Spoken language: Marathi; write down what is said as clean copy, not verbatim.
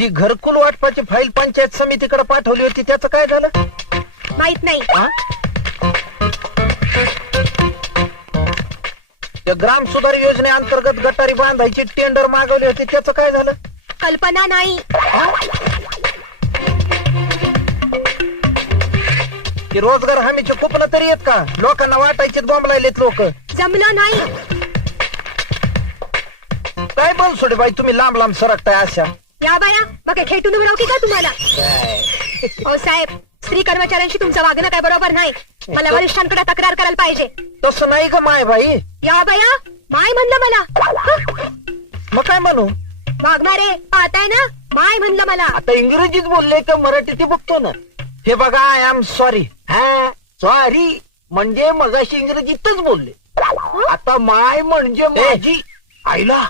ती घरकुल वाटपाची फाईल पंचायत समितीकडे पाठवली होती, त्याचं काय झालं? माहित नाही. हा? त्या ग्राम सुधार योजनेअंतर्गत गटारी बांधायची टेंडर मागवली होती, त्याचं काय झालं? कल्पना नाही. ती रोजगार हमीचे कुपन तरी येत का? लोकांना वाटायचे बोंबलायलेत लोक. जमलं नाही. काय बोल सोडे बाई, तुम्ही लांब लांब सरकताय अशा. या बाया मग काय खेटून उभी राहू की का तुम्हाला? हो साहेब, स्त्री कर्मचाऱ्यांशी तुमचं वागणं काय बरोबर नाही. मला वरिष्ठांकडे तक्रार करायला पाहिजे. तसं नाही ग माय बाई. या बाया माय म्हणलं मला. मग काय म्हणू? वागणारे पाहताय ना, माय म्हणलं मला. आता इंग्रजीत बोलले तर मराठीत बघतो ना. हे बघा, आय एम सॉरी. हा सॉरी म्हणजे मगाशी इंग्रजीतच बोलले, आता माय म्हणजे माझी आईला